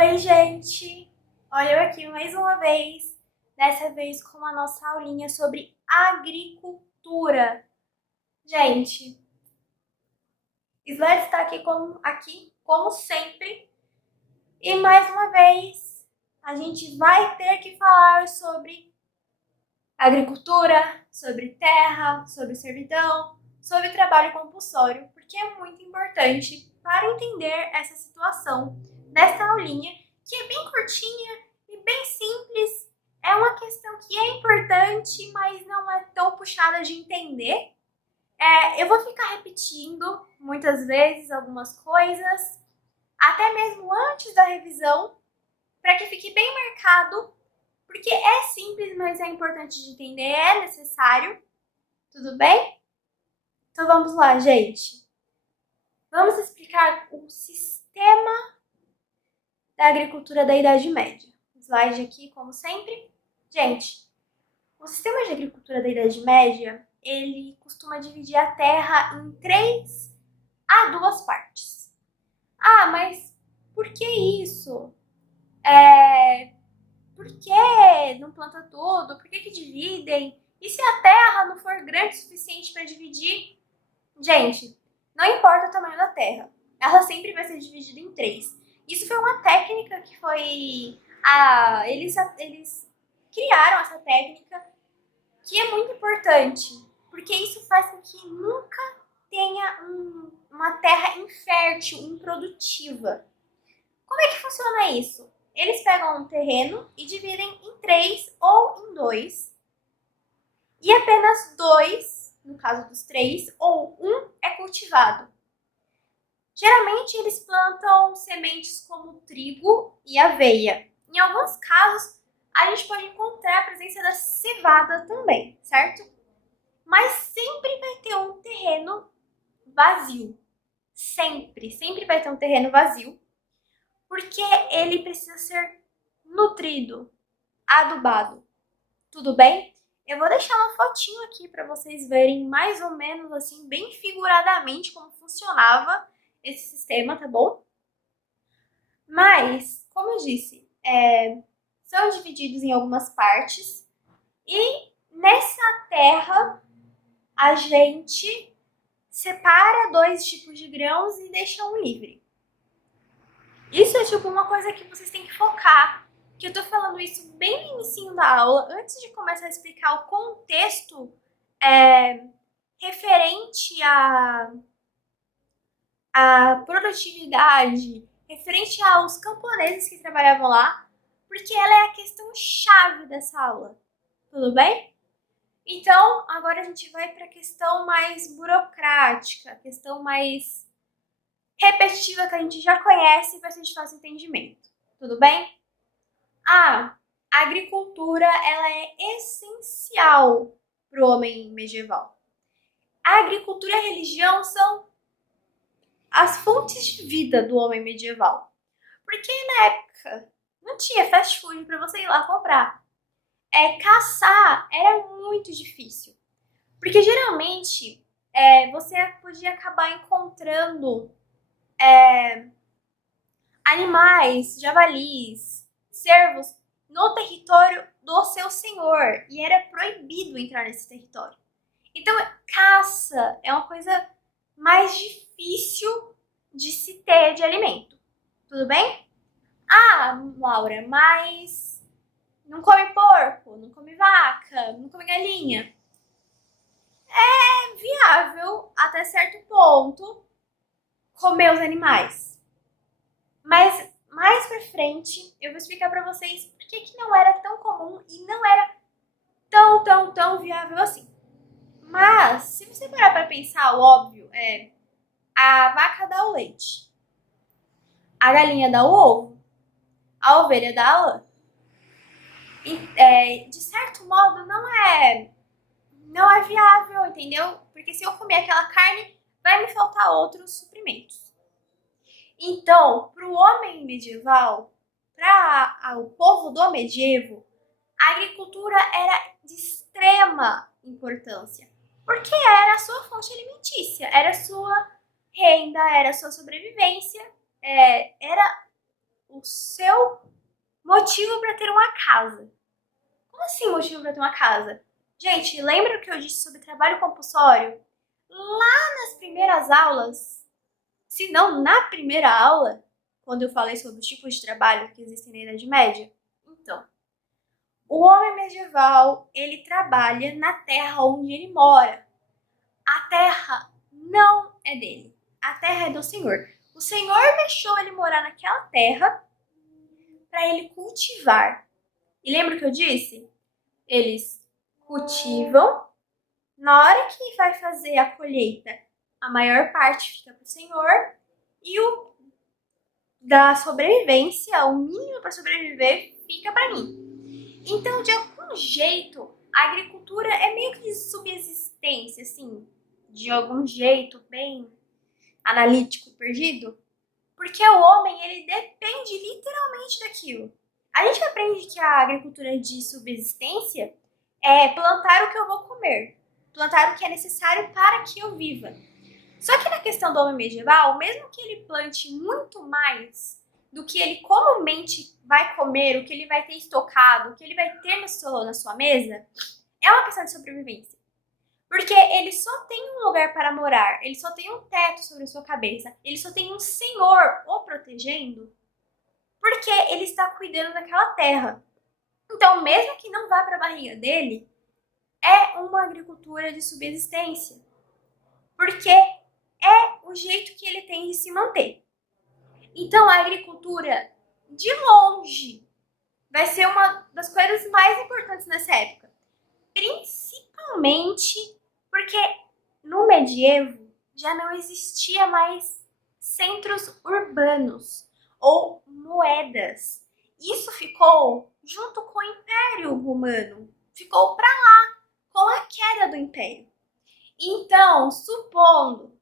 Oi, gente! Olha eu aqui mais uma vez, dessa vez com a nossa aulinha sobre agricultura. Gente, Sled está aqui como sempre, e mais uma vez a gente vai ter que falar sobre agricultura, sobre terra, sobre servidão, sobre trabalho compulsório, porque é muito importante para entender essa situação dessa aulinha, que é bem curtinha e bem simples. É uma questão que é importante, mas não é tão puxada de entender. Eu vou ficar repetindo muitas vezes algumas coisas, até mesmo antes da revisão, para que fique bem marcado, porque é simples, mas é importante de entender, é necessário. Tudo bem? Então vamos lá, gente. Vamos explicar o sistema da agricultura da Idade Média. Slide aqui, como sempre. Gente, o sistema de agricultura da Idade Média, ele costuma dividir a terra em 3 a 2 partes. Ah, mas por que isso? Por que não planta tudo? Por que dividem? E se a terra não for grande o suficiente para dividir? Gente, não importa o tamanho da terra, ela sempre vai ser dividida em 3. Isso foi uma técnica que foi... eles criaram essa técnica, que é muito importante, porque isso faz com que nunca tenha uma terra infértil, improdutiva. Como é que funciona isso? Eles pegam um terreno e dividem em 3 ou em 2, e apenas 2, no caso dos 3, ou 1 é cultivado. Geralmente eles plantam sementes como trigo e aveia. Em alguns casos, a gente pode encontrar a presença da cevada também, certo? Mas sempre vai ter um terreno vazio. Sempre vai ter um terreno vazio, porque ele precisa ser nutrido, adubado. Tudo bem? Eu vou deixar uma fotinho aqui para vocês verem mais ou menos assim, bem figuradamente, como funcionava esse sistema, tá bom? Mas, como eu disse, são divididos em algumas partes, e nessa terra a gente separa 2 tipos de grãos e deixa um livre. Isso é tipo uma coisa que vocês têm que focar, que eu tô falando isso bem no início da aula, antes de começar a explicar o contexto referente à produtividade, referente aos camponeses que trabalhavam lá, porque ela é a questão chave dessa aula, tudo bem? Então, agora a gente vai para a questão mais burocrática, a questão mais repetitiva que a gente já conhece para a gente fazer entendimento, tudo bem? A agricultura, ela é essencial para o homem medieval. A agricultura e a religião são as fontes de vida do homem medieval. Porque na época não tinha fast food para você ir lá comprar. Caçar era muito difícil. Porque geralmente você podia acabar encontrando animais, javalis, cervos no território do seu senhor. E era proibido entrar nesse território. Então, caça é uma coisa mais difícil de se ter de alimento. Tudo bem? Ah, Laura, mas não come porco, não come vaca, não come galinha. É viável até certo ponto comer os animais. Mas mais pra frente eu vou explicar pra vocês por que não era tão comum e não era tão viável assim. Mas, se você parar pra pensar, o óbvio a vaca dá o leite, a galinha dá o ovo, a ovelha dá a lã. De certo modo, não é viável, entendeu? Porque se eu comer aquela carne, vai me faltar outros suprimentos. Então, para o homem medieval, para o povo do medievo, a agricultura era de extrema importância, porque era a sua fonte alimentícia, era a sua renda, era a sua sobrevivência, era o seu motivo para ter uma casa. Como assim motivo para ter uma casa? Gente, lembra o que eu disse sobre trabalho compulsório? Lá nas primeiras aulas, se não na primeira aula, quando eu falei sobre os tipos de trabalho que existem na Idade Média. Então, o homem medieval, ele trabalha na terra onde ele mora. A terra não é dele. A terra é do Senhor. O Senhor deixou ele morar naquela terra para ele cultivar. E lembra o que eu disse? Eles cultivam. Na hora que vai fazer a colheita, a maior parte fica para o Senhor e o da sobrevivência, o mínimo para sobreviver, fica para mim. Então, de algum jeito, a agricultura é meio que de subsistência, assim, de algum jeito bem analítico, perdido, porque o homem, ele depende literalmente daquilo. A gente aprende que a agricultura de subsistência é plantar o que eu vou comer, plantar o que é necessário para que eu viva. Só que na questão do homem medieval, mesmo que ele plante muito mais do que ele comumente vai comer, o que ele vai ter estocado, o que ele vai ter na sua mesa, é uma questão de sobrevivência. Porque ele só tem um lugar para morar, ele só tem um teto sobre a sua cabeça, ele só tem um senhor o protegendo, porque ele está cuidando daquela terra. Então, mesmo que não vá para a barriga dele, é uma agricultura de subsistência. Porque é o jeito que ele tem de se manter. Então, a agricultura, de longe, vai ser uma das coisas mais importantes nessa época. Principalmente porque no medievo já não existia mais centros urbanos ou moedas. Isso ficou junto com o Império Romano. Ficou para lá, com a queda do Império. Então, supondo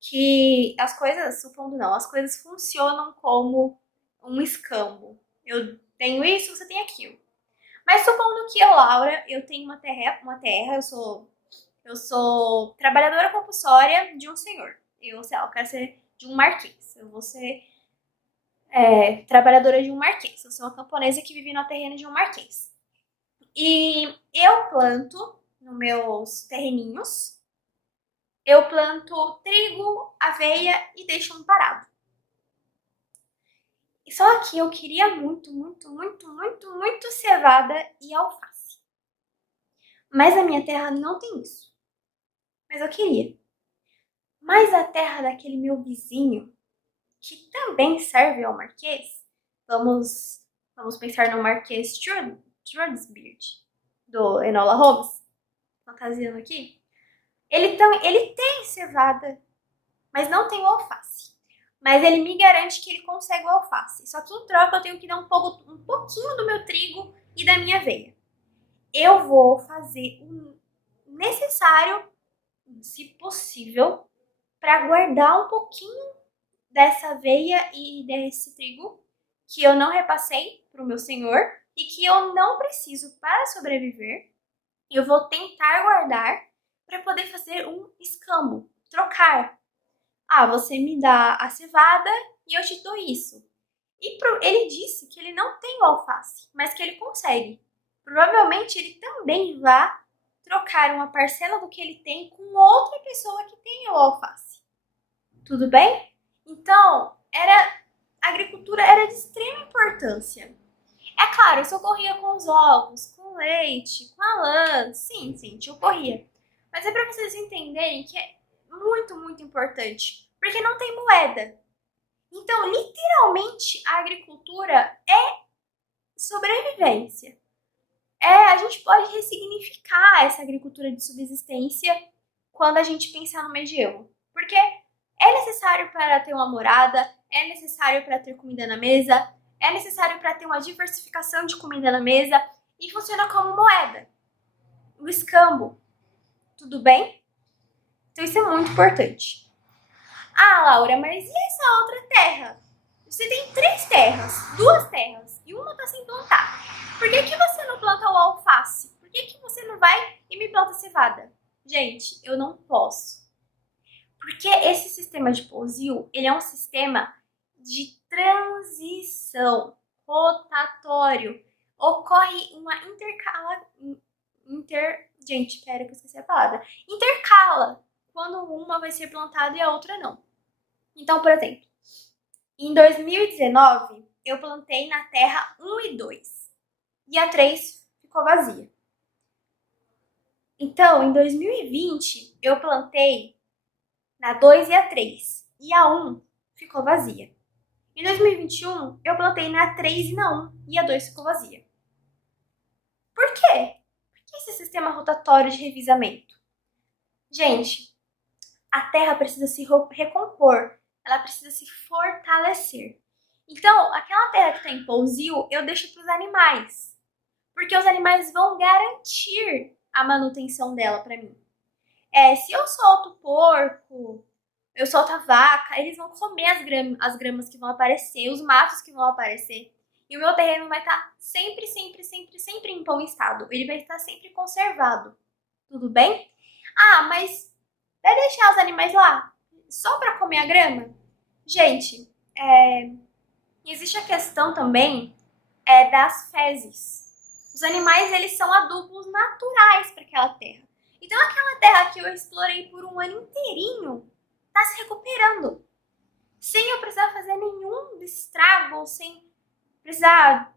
que as coisas funcionam como um escambo. Eu tenho isso, você tem aquilo. Mas supondo que eu, Laura, eu tenho uma terra, eu sou trabalhadora compulsória de um senhor. Eu, sei lá, eu quero ser de um marquês. Eu vou ser trabalhadora de um marquês. Eu sou uma camponesa que vive no terreno de um marquês. E eu planto nos meus terreninhos, eu planto trigo, aveia e deixo um parado. Só que eu queria muito cevada e alface. Mas a minha terra não tem isso. Mas eu queria. Mas a terra daquele meu vizinho, que também serve ao marquês, vamos pensar no Marquês Shrewsbury, do Enola Holmes, fantasiando aqui. Ele tem cevada, mas não tem o alface. Mas ele me garante que ele consegue o alface. Só que em troca eu tenho que dar um pouquinho do meu trigo e da minha aveia. Eu vou fazer o necessário, se possível, para guardar um pouquinho dessa aveia e desse trigo que eu não repassei para o meu senhor e que eu não preciso para sobreviver. Eu vou tentar guardar para poder fazer um escambo, trocar. Ah, você me dá a cevada e eu te dou isso. E ele disse que ele não tem o alface, mas que ele consegue. Provavelmente ele também vai trocar uma parcela do que ele tem com outra pessoa que tem o alface. Tudo bem? Então, a agricultura era de extrema importância. É claro, isso ocorria com os ovos, com o leite, com a lã. Sim, isso ocorria. Mas é para vocês entenderem que é muito importante, porque não tem moeda. Então, literalmente, a agricultura é sobrevivência. A gente pode ressignificar essa agricultura de subsistência quando a gente pensar no medievo. Porque é necessário para ter uma morada, é necessário para ter comida na mesa, é necessário para ter uma diversificação de comida na mesa e funciona como moeda. O escambo. Tudo bem? Então isso é muito importante. Ah, Laura, mas e essa outra terra? Você tem 3 terras, 2 terras e uma está sem plantar. Por que você não planta o alface? Por que você não vai e me planta cevada? Gente, eu não posso. Porque esse sistema de pousio, ele é um sistema de transição, rotatório. Ocorre uma gente, espera que eu esqueci a palavra. Intercala, quando uma vai ser plantada e a outra não. Então, por exemplo, em 2019, eu plantei na terra 1 e 2. E a 3 ficou vazia. Então, em 2020, eu plantei na 2 e a 3. E a 1 ficou vazia. Em 2021, eu plantei na 3 e na 1. E a 2 ficou vazia. Por quê? Por que esse sistema rotatório de revisamento? Gente, a terra precisa se recompor. Ela precisa se fortalecer. Então, aquela terra que está em pousio, eu deixo para os animais. Porque os animais vão garantir a manutenção dela para mim. Se eu solto o porco, eu solto a vaca, eles vão comer as gramas que vão aparecer, os matos que vão aparecer. E o meu terreno vai estar sempre em bom estado. Ele vai estar sempre conservado. Tudo bem? Ah, mas vai deixar os animais lá só para comer a grama? Gente, existe a questão também das fezes. Os animais, eles são adubos naturais para aquela terra. Então, aquela terra que eu explorei por um ano inteirinho está se recuperando. Sem eu precisar fazer nenhum estrago, sem precisar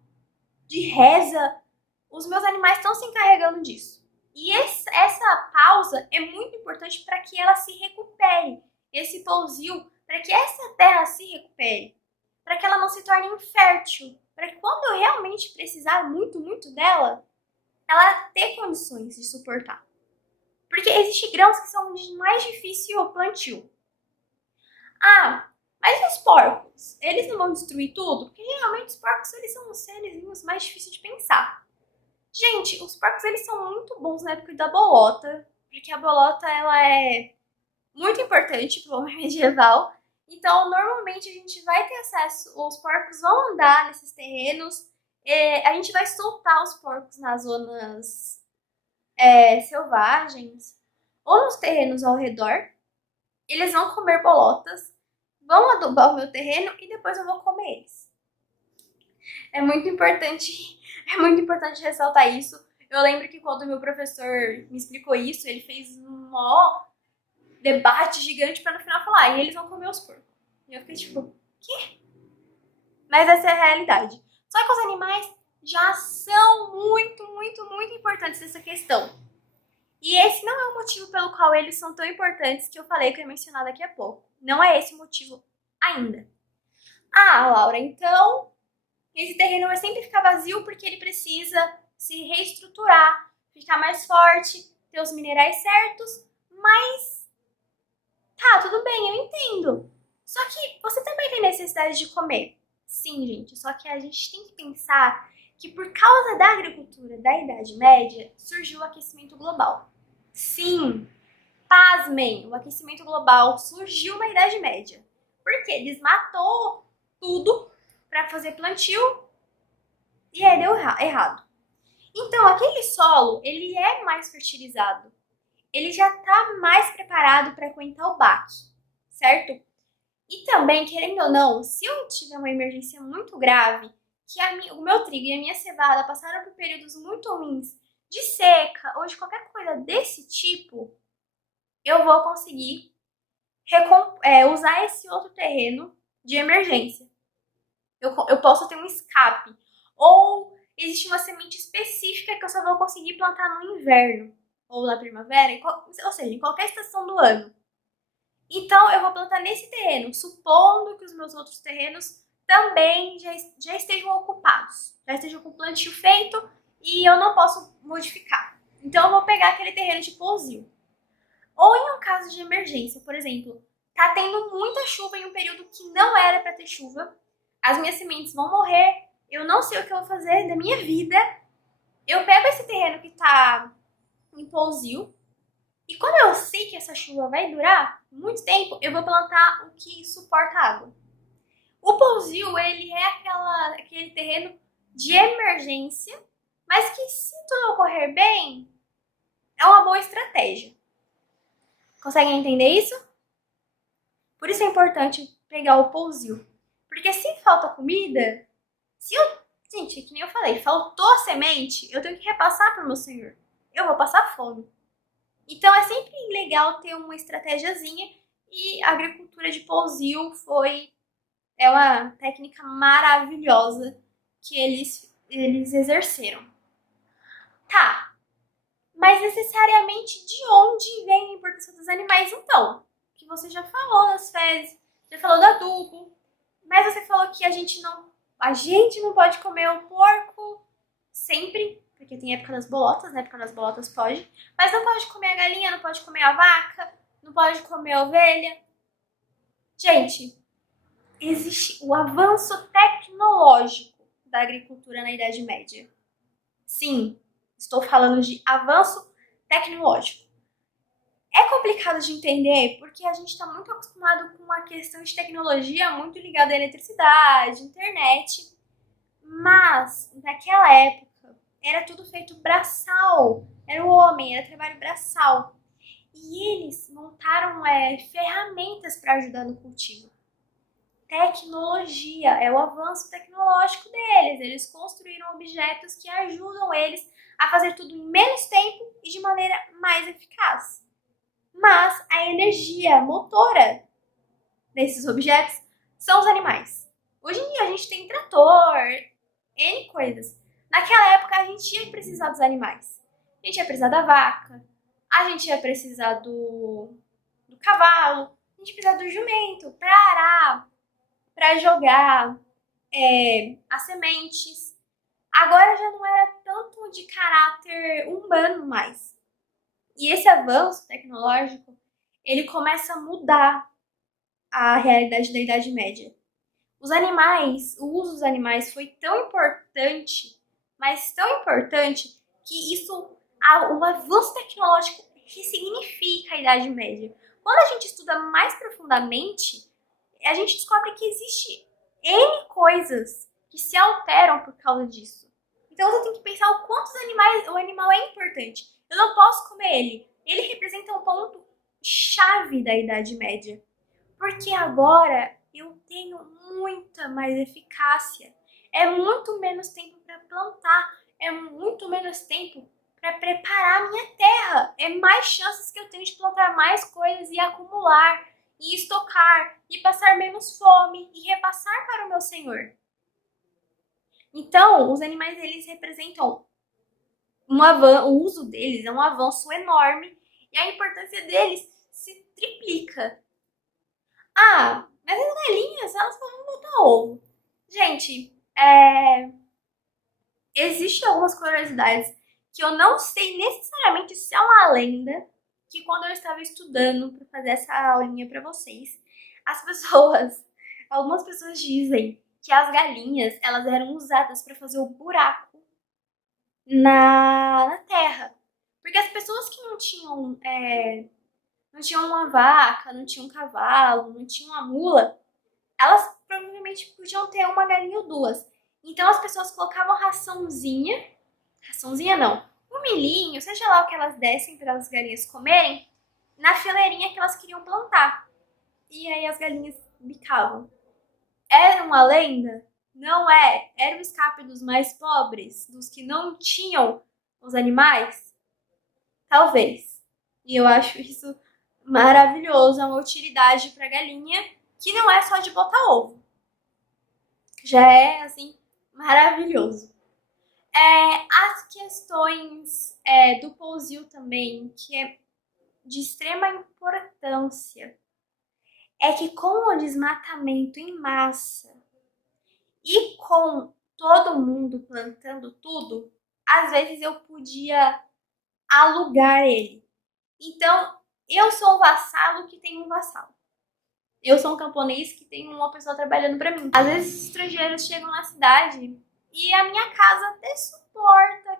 de reza, os meus animais estão se encarregando disso. E essa pausa é muito importante para que ela se recupere. Esse pousio, para que essa terra se recupere. Para que ela não se torne infértil. Para que quando eu realmente precisar muito dela, ela ter condições de suportar. Porque existem grãos que são de mais difícil plantio. Ah, mas os porcos, eles não vão destruir tudo? Porque geralmente os porcos, eles são os seres mais difíceis de pensar. Gente, os porcos, eles são muito bons na época da bolota, porque a bolota, ela é muito importante para o homem medieval. Então, normalmente, a gente vai ter acesso, os porcos vão andar nesses terrenos, a gente vai soltar os porcos nas zonas selvagens ou nos terrenos ao redor. Eles vão comer bolotas, vão adubar o meu terreno e depois eu vou comer eles. É muito importante ressaltar isso. Eu lembro que quando o meu professor me explicou isso, ele fez um maior debate gigante para no final falar, e eles vão comer os porcos. E eu fiquei tipo, quê? Mas essa é a realidade. Só que os animais já são muito importantes nessa questão. E esse não é o motivo pelo qual eles são tão importantes que eu falei que eu ia mencionar daqui a pouco. Não é esse o motivo ainda. Ah, Laura, então esse terreno vai sempre ficar vazio porque ele precisa se reestruturar, ficar mais forte, ter os minerais certos, mas tá, tudo bem, eu entendo. Só que você também tem necessidade de comer. Sim, gente, só que a gente tem que pensar que por causa da agricultura da Idade Média, surgiu o aquecimento global. Sim, pasmem, o aquecimento global surgiu na Idade Média. Porque desmatou tudo para fazer plantio e aí deu errado. Então, aquele solo, ele é mais fertilizado. Ele já está mais preparado para aguentar o baque, certo? E também, querendo ou não, se eu tiver uma emergência muito grave, que o meu trigo e a minha cevada passaram por períodos muito ruins de seca ou de qualquer coisa desse tipo, eu vou conseguir usar esse outro terreno de emergência. Eu posso ter um escape. Ou existe uma semente específica que eu só vou conseguir plantar no inverno ou na primavera, ou seja, em qualquer estação do ano. Então, eu vou plantar nesse terreno, supondo que os meus outros terrenos também já estejam ocupados, já estejam com o plantio feito e eu não posso modificar. Então, eu vou pegar aquele terreno de pousio. Ou em um caso de emergência, por exemplo, tá tendo muita chuva em um período que não era para ter chuva, as minhas sementes vão morrer, eu não sei o que eu vou fazer da minha vida, eu pego esse terreno que tá em pousio, e como eu sei que essa chuva vai durar muito tempo, eu vou plantar o que suporta água. O pousio, ele é aquele terreno de emergência, mas que se tudo ocorrer bem, é uma boa estratégia. Conseguem entender isso? Por isso é importante pegar o pousio. Porque se falta comida, se eu, gente, que nem eu falei, faltou a semente, eu tenho que repassar para o meu senhor. Eu vou passar fome. Então é sempre legal ter uma estratégiazinha e a agricultura de pousio é uma técnica maravilhosa que eles exerceram. Tá, mas necessariamente de onde vem a importância dos animais então? Que você já falou das fezes, já falou do adubo, mas você falou que a gente não pode comer o porco sempre, porque tem época das bolotas, né? Época das bolotas pode, mas não pode comer a galinha, não pode comer a vaca, não pode comer a ovelha. Gente, existe o avanço tecnológico da agricultura na Idade Média. Sim, estou falando de avanço tecnológico. É complicado de entender porque a gente está muito acostumado com uma questão de tecnologia muito ligada à eletricidade, internet, mas naquela época era tudo feito braçal, era o homem, era trabalho braçal. E eles montaram ferramentas para ajudar no cultivo. Tecnologia, é o avanço tecnológico deles. Eles construíram objetos que ajudam eles a fazer tudo em menos tempo e de maneira mais eficaz. Mas a energia motora desses objetos são os animais. Hoje em dia a gente tem trator, N coisas. Naquela época a gente ia precisar dos animais. A gente ia precisar da vaca, a gente ia precisar do cavalo, a gente ia precisar do jumento para arar, para jogar as sementes. Agora já não era tanto de caráter humano mais. E esse avanço tecnológico, ele começa a mudar a realidade da Idade Média. Os animais, o uso dos animais foi tão importante, mas tão importante, que o avanço tecnológico ressignifica a Idade Média. Quando a gente estuda mais profundamente, a gente descobre que existe N coisas que se alteram por causa disso. Então você tem que pensar o quanto o animal é importante. Eu não posso comer ele. Ele representa um ponto chave da Idade Média. Porque agora eu tenho muita mais eficácia. É muito menos tempo para plantar. É muito menos tempo para preparar a minha terra. É mais chances que eu tenho de plantar mais coisas e acumular, e estocar, e passar menos fome, e repassar para o meu senhor. Então, os animais, eles representam o uso deles é um avanço enorme e a importância deles se triplica. Ah, mas as galinhas, elas vão botar ovo. Gente, existem algumas curiosidades que eu não sei necessariamente se é uma lenda, que quando eu estava estudando para fazer essa aulinha para vocês, algumas pessoas dizem que as galinhas, elas eram usadas para fazer o buraco na terra. Porque as pessoas que não tinham uma vaca, não tinham um cavalo, não tinham uma mula, elas provavelmente podiam ter uma galinha ou duas. Então as pessoas colocavam raçãozinha não, um milhinho, seja lá o que elas dessem para as galinhas comerem, na fileirinha que elas queriam plantar. E aí as galinhas bicavam. Era uma lenda? Não é. Era o escape dos mais pobres, dos que não tinham os animais? Talvez. E eu acho isso maravilhoso, é uma utilidade para galinha que não é só de botar ovo. Já é, assim, maravilhoso. As questões do pousio também, que é de extrema importância, é que com o desmatamento em massa e com todo mundo plantando tudo, às vezes eu podia alugar ele. Então, eu sou um vassalo que tem um vassalo. Eu sou um camponês que tem uma pessoa trabalhando para mim. Às vezes, estrangeiros chegam na cidade e a minha casa até suporta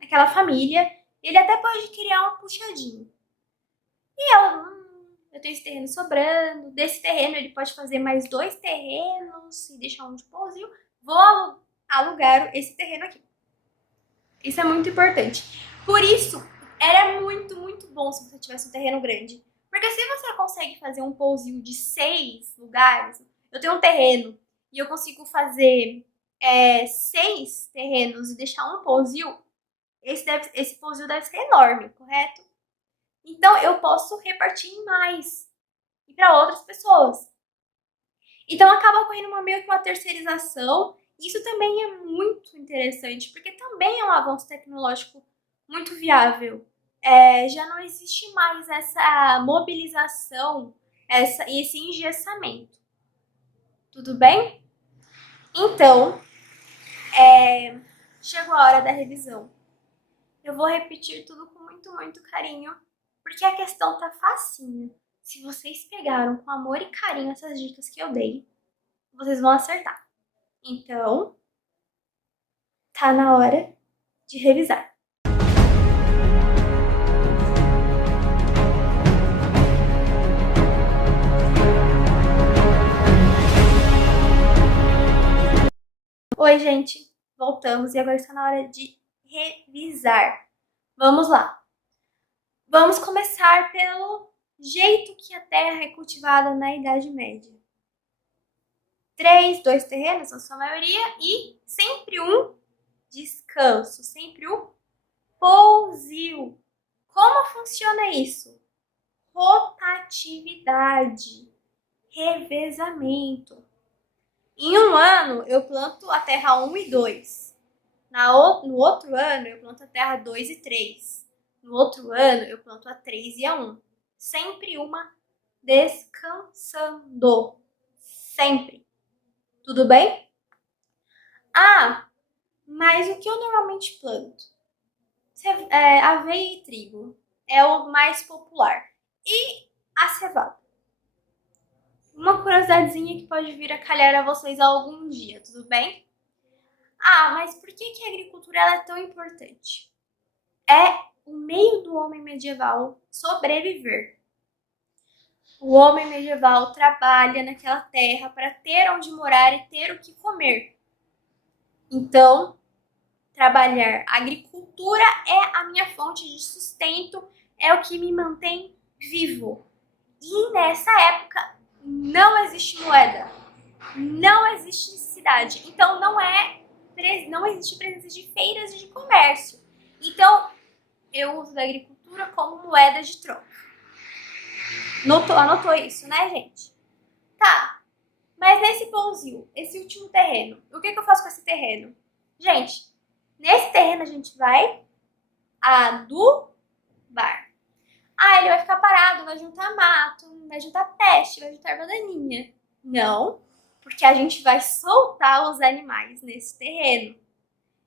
aquela família. Ele até pode criar um puxadinho. E eu tenho esse terreno sobrando. Desse terreno, ele pode fazer mais 2 terrenos e deixar um de pousio. Vou alugar esse terreno aqui. Isso é muito importante. Por isso, era muito, muito bom se você tivesse um terreno grande. Porque se você consegue fazer um pousio de 6 lugares, eu tenho um terreno e eu consigo fazer 6 terrenos e deixar um pousio, esse pousio deve ser enorme, correto? Então, eu posso repartir em mais e para outras pessoas. Então, acaba ocorrendo meio que uma terceirização. Isso também é muito interessante, porque também é um avanço tecnológico muito viável. Já não existe mais essa mobilização, esse engessamento. Tudo bem? Então, chegou a hora da revisão. Eu vou repetir tudo com muito, muito carinho, porque a questão tá facinha. Se vocês pegaram com amor e carinho essas dicas que eu dei, vocês vão acertar. Então, tá na hora de revisar. Oi, gente! Voltamos e agora está na hora de revisar. Vamos lá! Vamos começar pelo jeito que a terra é cultivada na Idade Média. 2 terrenos, na sua maioria, e sempre um descanso, sempre o pousio. Como funciona isso? Rotatividade, revezamento. Em um ano, eu planto a terra 1 e 2. No outro ano, eu planto a terra 2 e 3. No outro ano, eu planto a 3 e a 1. Sempre uma descansando. Sempre. Tudo bem? Mas o que eu normalmente planto? Aveia e trigo. É o mais popular. E a cevada. Uma curiosidadezinha que pode vir a calhar a vocês algum dia, tudo bem? Mas por que a agricultura é tão importante? É o meio do homem medieval sobreviver. O homem medieval trabalha naquela terra para ter onde morar e ter o que comer. Então, trabalhar agricultura é a minha fonte de sustento, é o que me mantém vivo. E nessa época não existe moeda, não existe necessidade, então não existe presença de feiras de comércio. Então, eu uso da agricultura como moeda de troca. Anotou isso, né, gente? Tá, mas nesse pousio, esse último terreno, o que eu faço com esse terreno? Gente, nesse terreno a gente vai adubar. Ele vai ficar parado, vai juntar mato, vai juntar peste, vai juntar erva daninha. Não, porque a gente vai soltar os animais nesse terreno.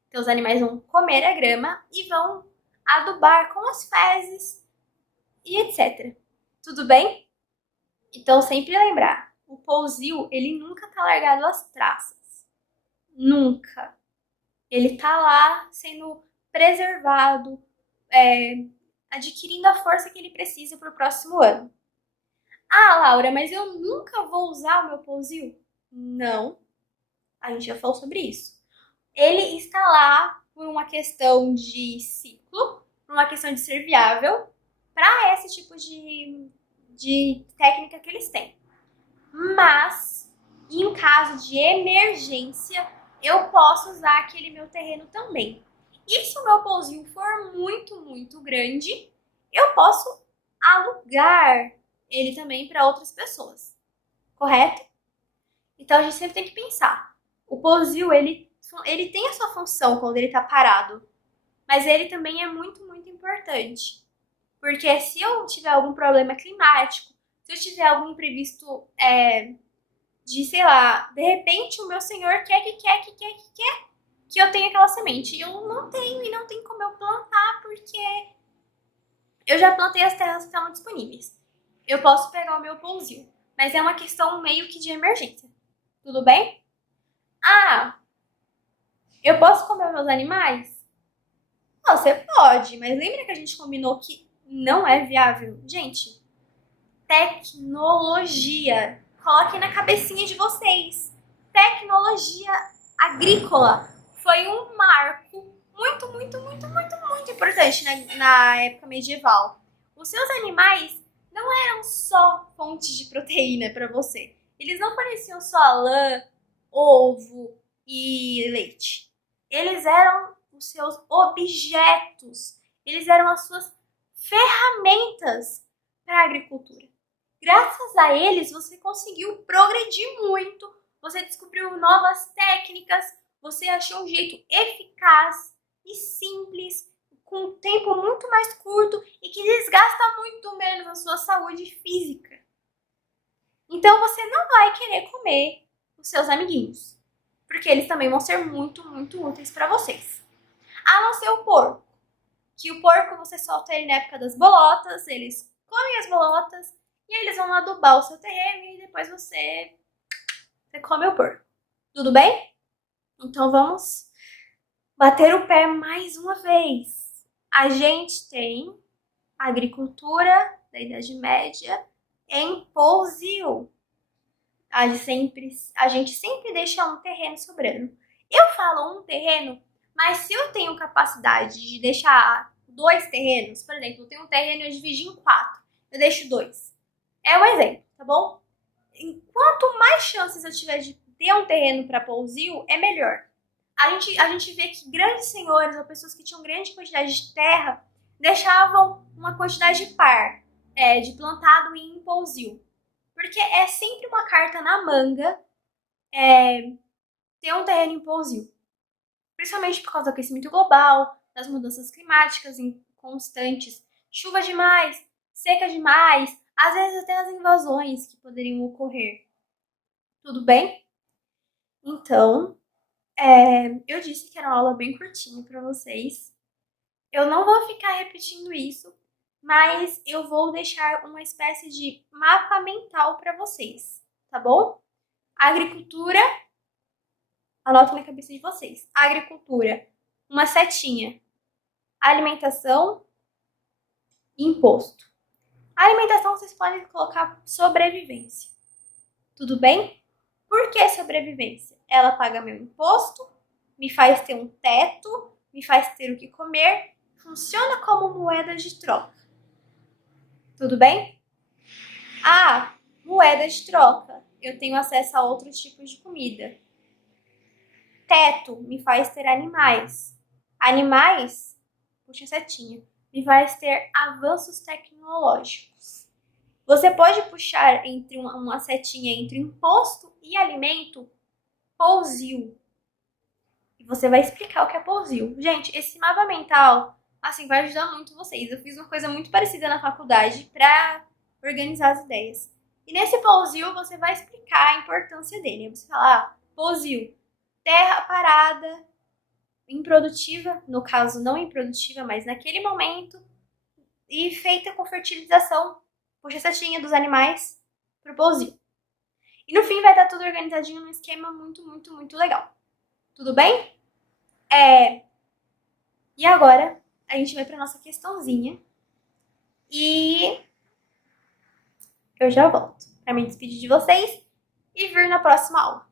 Então os animais vão comer a grama e vão adubar com as fezes e etc. Tudo bem? Então sempre lembrar, o pousio, ele nunca tá largado às traças. Nunca. Ele tá lá sendo preservado, adquirindo a força que ele precisa para o próximo ano. Laura, mas eu nunca vou usar o meu pousio? Não, a gente já falou sobre isso. Ele está lá por uma questão de ciclo, por uma questão de ser viável, para esse tipo de técnica que eles têm. Mas, em caso de emergência, eu posso usar aquele meu terreno também. E se o meu pousio for muito, muito grande, eu posso alugar ele também para outras pessoas, correto? Então a gente sempre tem que pensar. O pousio, ele tem a sua função quando ele está parado, mas ele também é muito, muito importante. Porque se eu tiver algum problema climático, se eu tiver algum imprevisto sei lá, de repente o meu senhor quer que eu tenha aquela semente. E eu não tenho, e não tem como eu plantar, porque eu já plantei as terras que estavam disponíveis. Eu posso pegar o meu pousio, mas é uma questão meio que de emergência. Tudo bem? Eu posso comer meus animais? Você pode, mas lembra que a gente combinou que não é viável? Gente, tecnologia. Coloquem na cabecinha de vocês. Tecnologia agrícola foi um marco muito, muito, muito, muito, muito importante na época medieval. Os seus animais não eram só fontes de proteína para você. Eles não forneciam só lã, ovo e leite. Eles eram os seus objetos. Eles eram as suas ferramentas para a agricultura. Graças a eles, você conseguiu progredir muito. Você descobriu novas técnicas. Você achou um jeito eficaz e simples, com um tempo muito mais curto e que desgasta muito menos a sua saúde física. Então você não vai querer comer os seus amiguinhos, porque eles também vão ser muito, muito úteis para vocês. A não ser o porco, que o porco você solta ele na época das bolotas, eles comem as bolotas e eles vão adubar o seu terreno e depois você come o porco. Tudo bem? Então vamos bater o pé mais uma vez. A gente tem a agricultura da Idade Média em pousio. A gente sempre deixa um terreno sobrando. Eu falo um terreno, mas se eu tenho capacidade de deixar 2 terrenos, por exemplo, eu tenho um terreno e eu dividi em 4, eu deixo 2. É um exemplo, tá bom? Quanto mais chances eu tiver de ter um terreno para pousio, é melhor. A gente vê que grandes senhores ou pessoas que tinham grande quantidade de terra deixavam uma quantidade par de plantado em pousio. Porque é sempre uma carta na manga ter um terreno em pousio. Principalmente por causa do aquecimento global, das mudanças climáticas constantes, chuva demais, seca demais, às vezes até as invasões que poderiam ocorrer. Tudo bem? Então, eu disse que era uma aula bem curtinha para vocês. Eu não vou ficar repetindo isso, mas eu vou deixar uma espécie de mapa mental para vocês, tá bom? A agricultura, anota na cabeça de vocês. A agricultura, uma setinha. Alimentação, imposto. A alimentação vocês podem colocar sobrevivência. Tudo bem? Por que sobrevivência? Ela paga meu imposto, me faz ter um teto, me faz ter o que comer, funciona como moeda de troca. Tudo bem? Moeda de troca. Eu tenho acesso a outros tipos de comida. Teto me faz ter animais. Animais, puxa setinha, me faz ter avanços tecnológicos. Você pode puxar entre uma setinha entre imposto e alimento, pousio. E você vai explicar o que é pousio. Gente, esse mapa mental, assim, vai ajudar muito vocês. Eu fiz uma coisa muito parecida na faculdade para organizar as ideias. E nesse pousio você vai explicar a importância dele. Você fala, pousio, terra parada, improdutiva, no caso não improdutiva, mas naquele momento, e feita com fertilização, puxa a setinha dos animais pro pousio. E no fim vai estar tudo organizadinho num esquema muito, muito, muito legal. Tudo bem? E agora a gente vai para nossa questãozinha e eu já volto para me despedir de vocês e vir na próxima aula.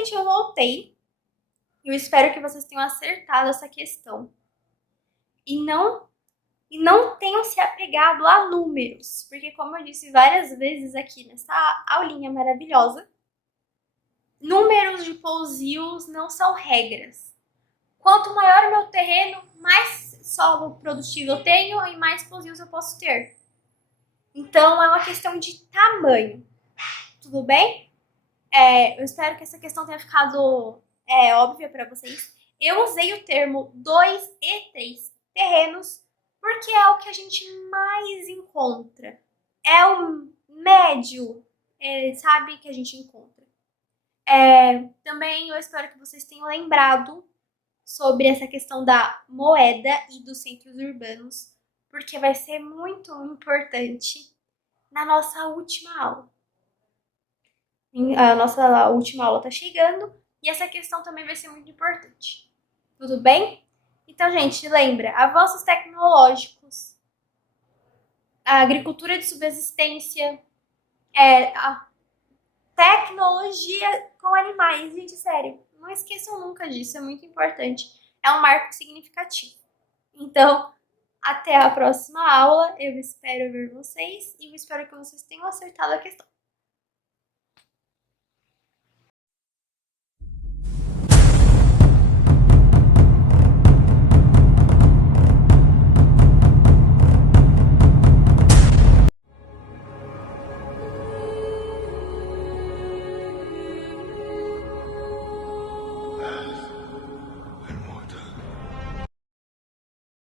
gente, eu voltei. Eu espero que vocês tenham acertado essa questão. E não tenham se apegado a números, porque como eu disse várias vezes aqui nessa aulinha maravilhosa, números de pousios não são regras. Quanto maior o meu terreno, mais solo produtivo eu tenho e mais pousios eu posso ter. Então é uma questão de tamanho. Tudo bem? Eu espero que essa questão tenha ficado óbvia para vocês. Eu usei o termo 2 e 3 terrenos porque é o que a gente mais encontra. É o médio, sabe, que a gente encontra. Também eu espero que vocês tenham lembrado sobre essa questão da moeda e dos centros urbanos, porque vai ser muito importante na nossa última aula. A nossa última aula está chegando e essa questão também vai ser muito importante. Tudo bem? Então, gente, lembra, avanços tecnológicos, a agricultura de subsistência, a tecnologia com animais. Gente, sério, não esqueçam nunca disso, é muito importante. É um marco significativo. Então, até a próxima aula. Eu espero ver vocês e eu espero que vocês tenham acertado a questão.